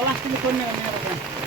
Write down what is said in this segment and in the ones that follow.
प्लास्टिक छोड्ने गर्ने अब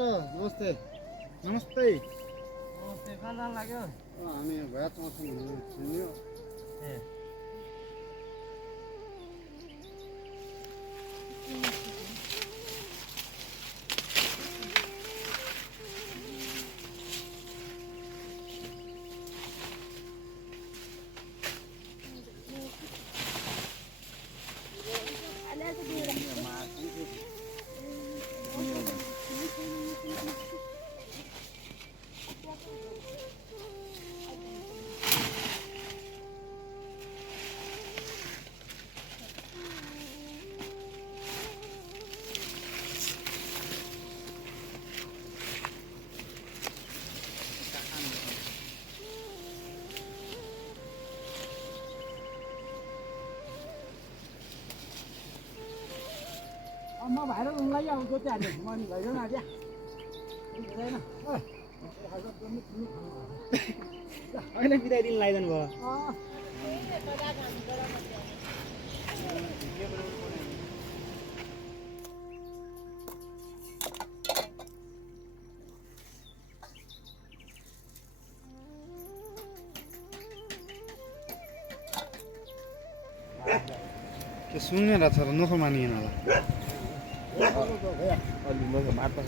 नमस्ते नमस्ते नमस्ते कहाँ जानु लाग्यो हामी भया चौथो सुन्यो ए म भाइर उनलाई अब जोतिहाल्ने म नि भइदैन आज हुँदैन होइन बिदाइदिनु लगाइदिनु भयो के सुन्ने रहेछ र नखो मानिएन होला अलि म मार्छ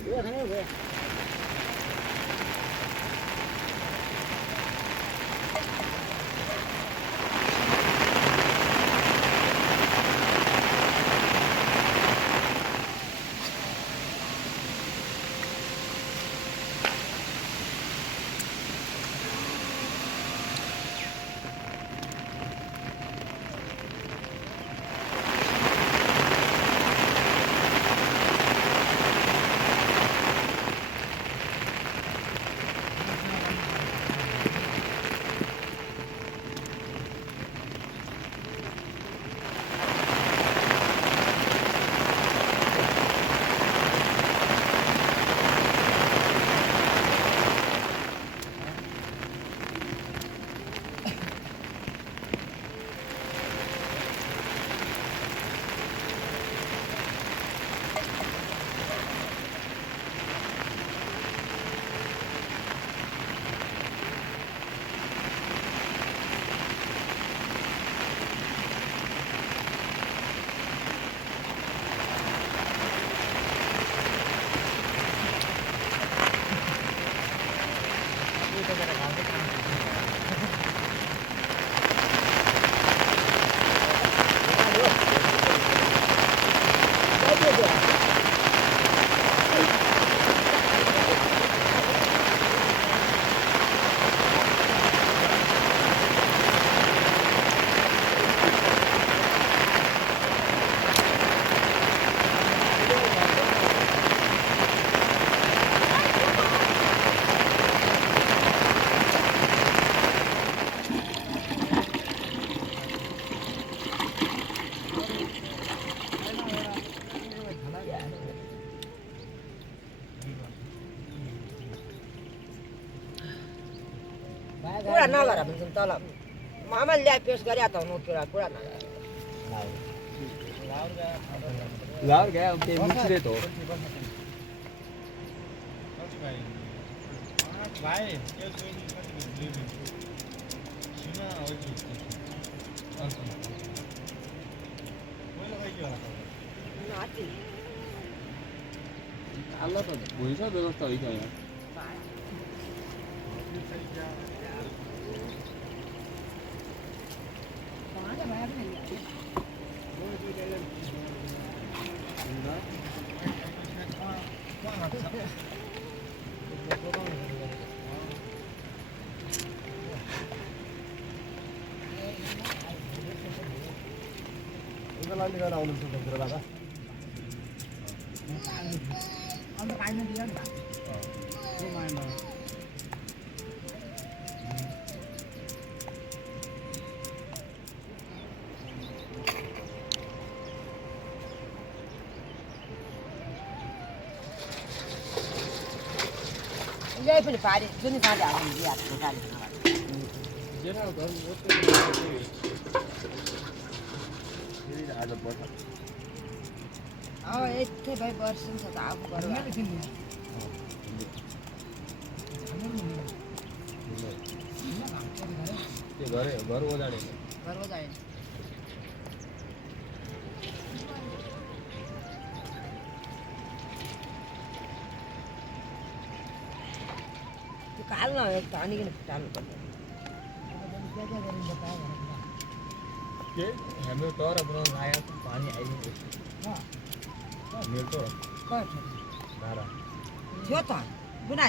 कुरा नगर भन्छन् तल मामा ल्याए पेस गरे त हुनु कुरा कुरा नगर लाव क्या ओके मुझे तो भाइ यो जोइनिङ कति लिनु किन हो कि मैले खै के होला नाति Allah तो भुइँछ व्यवस्था होइ क्या अन्त खाइन दियो नि यही पनि पारी जुन साथी हाल्नु दिया गाडी जेना घर मोटे फेरि आदत पर्छ यति भाइ वर्ष छ त आफू गर्नु त्यो घर ओजाडे गर्नु जाए त्यो काल्न हानिकन फुटाल्नु पर्छ के हाम्रो तर बनाउनु आयो पानी आइदिन्छ मेरो त बाह्र थियो त बुना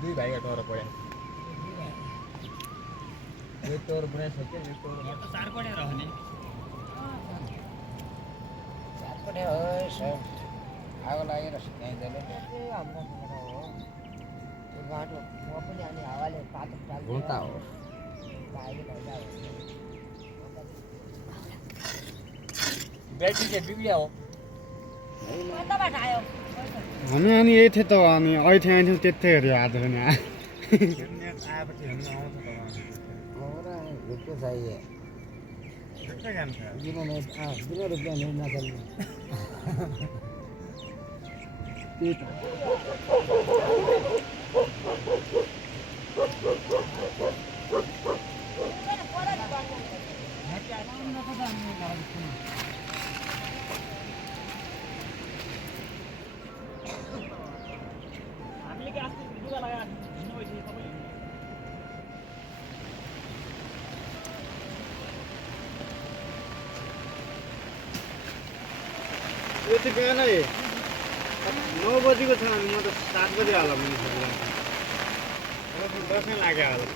दुई भाइका तर पढ्या एक तर बनाइसक्यो एक तर चार पढे रहने चारपटे हो आगो लागेर सुकाइँदैन हाम्रो हो त्यो बाटो म पनि अनि हावाले पातो घुम्ता हो ब्याट्री चाहिँ बिग्रिया हो कताबाट आयो हामी अनि यही थियो त अनि आइथ्यौँ त्यतै हेऱ्यो आज पनि आएपछि हामी आउँछ रुपये चाहिए त जान्छ बिना रुपया नहीं ना चलने त्यही त हामीले के अस्ति लुगा लगाएर हिँड्नु भइसक्यो सबैले यति बिहानै 9 बजीको छ अनि म त 7 बजी होला भने दसैँ लाग्यो होला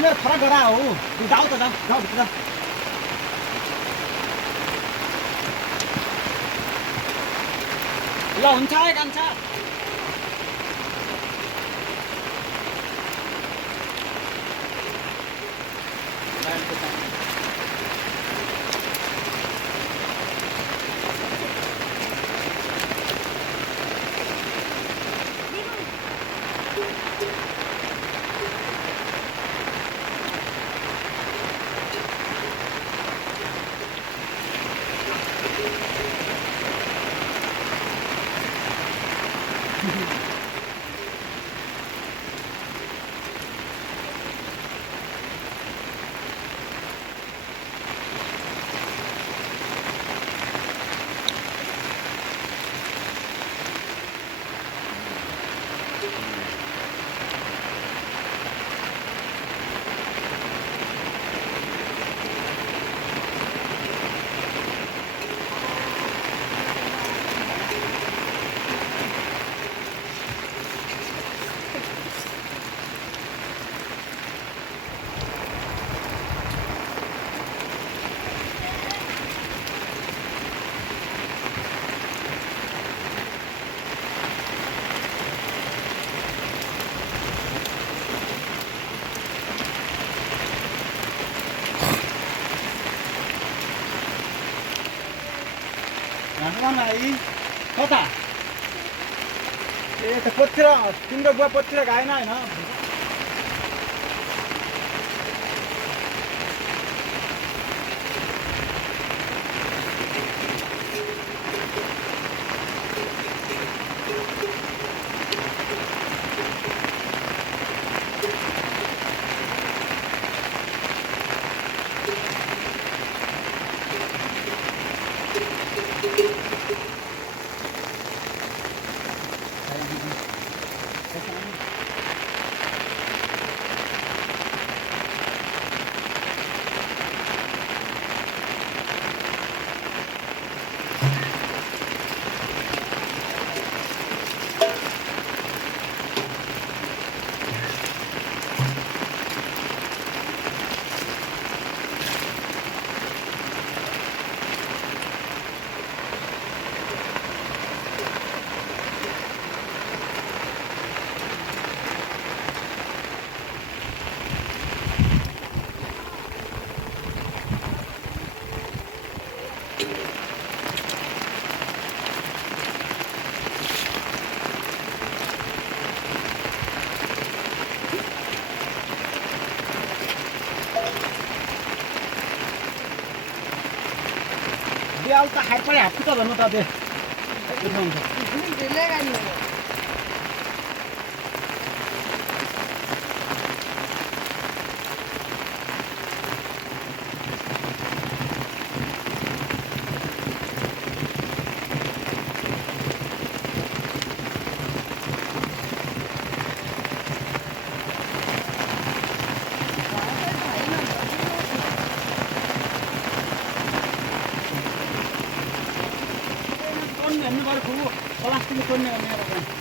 तिमीहरू फरक गरा हो जाऊ त जाऊ भित्र ल हुन्छ है कान्छा भाइ कता ए त पतिर तिम्रो बुवा पतिर गएन होइन Dia alta hai pare hapku ta भन्नु त दे ढिलै गाडी हो हेर्नु गरे खुब प्लास्टिक तोड्ने गर्ने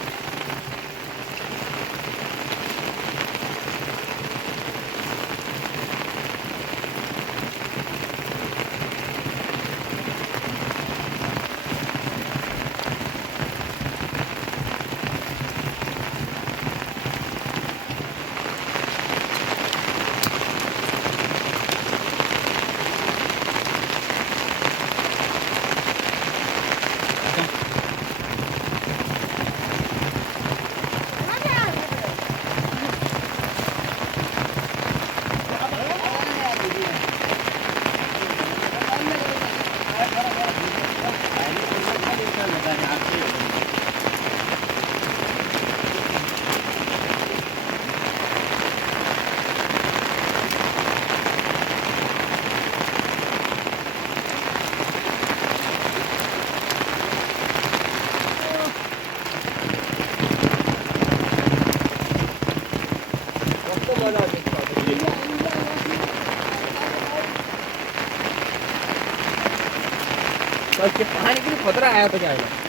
के पानी किन खतरा आयो त क्या होइन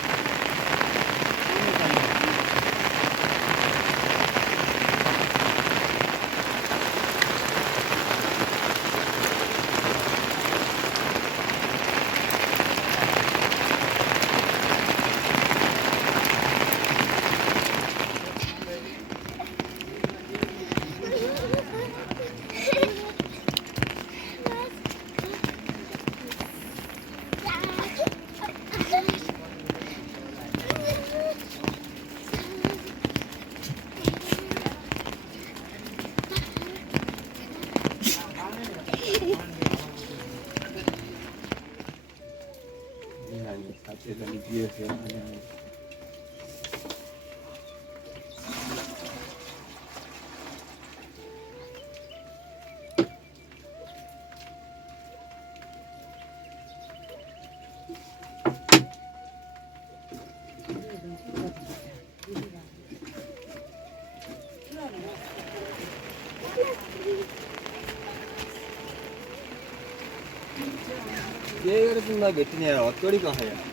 खाते झाली GSM आणि ये अगर तुम ना बेटी नहीं रहा थोड़ी कहाँ है